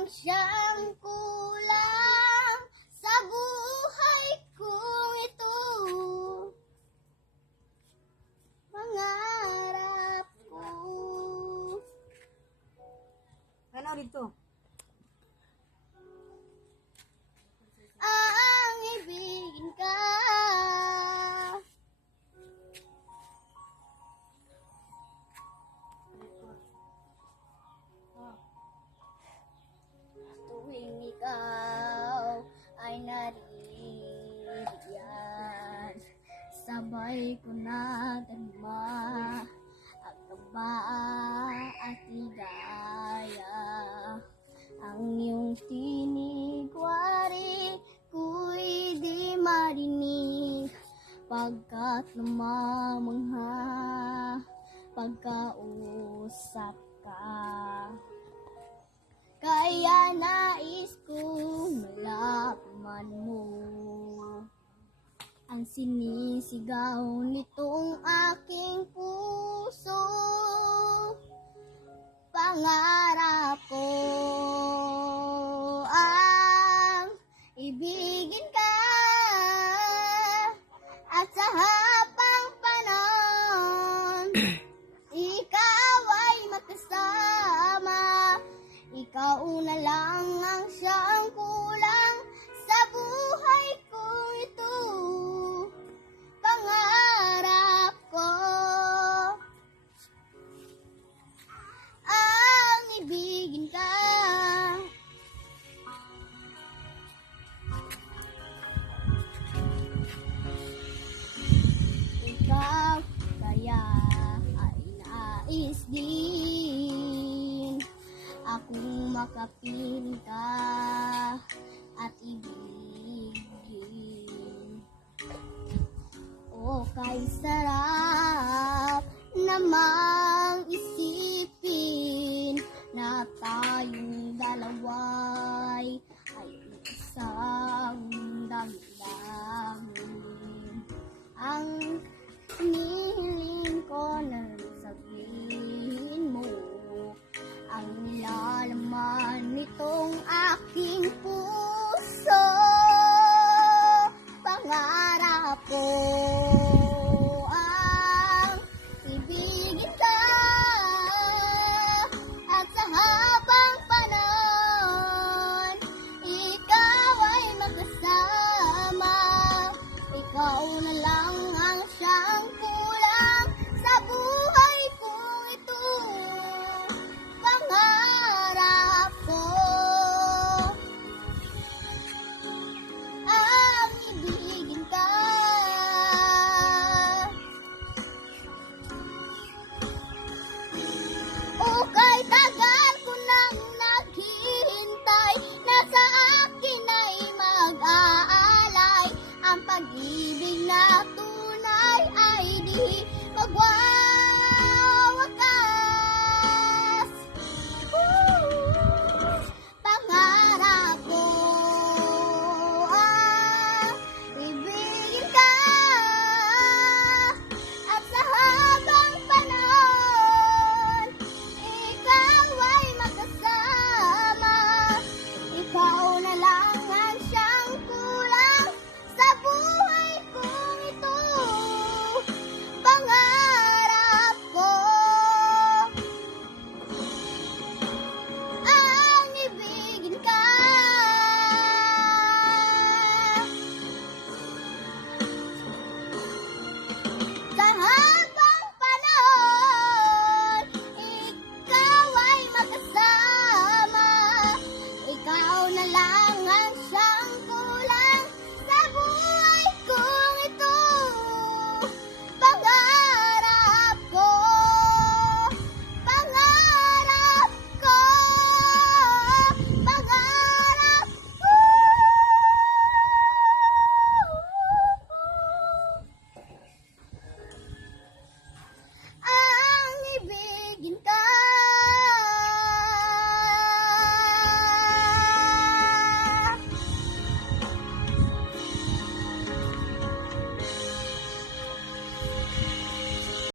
ang siyang kulang sa buhay kong ito. Pangarap ko. Ano dito? Ang ibigin ka. Tuwing ikaw ay naririyan, sabay ko nadarama ang kaba at ligaya. Ang iyong tinig, wari ko'y di marinig, pagkat namamangha pagkausap ka. Kaya nais kong malaman mo ang sinisigaw nitong aking puso. Pangarap ko ang ibigin ka, at sa habang panahon ikaw ay magkasama. Ikaw na lang ang siyang kulang sa buhay ko ito. Pangarap ko ang ibigin ka. Ikaw kaya ay nais din akong makapiling ka at ibigin. O kay sarap namang isipin na tayong dalawa'y ay isang damdamin. Ang hinihiling ko na sabihin mo ang nilalaman nitong aking puso. Pangarap ko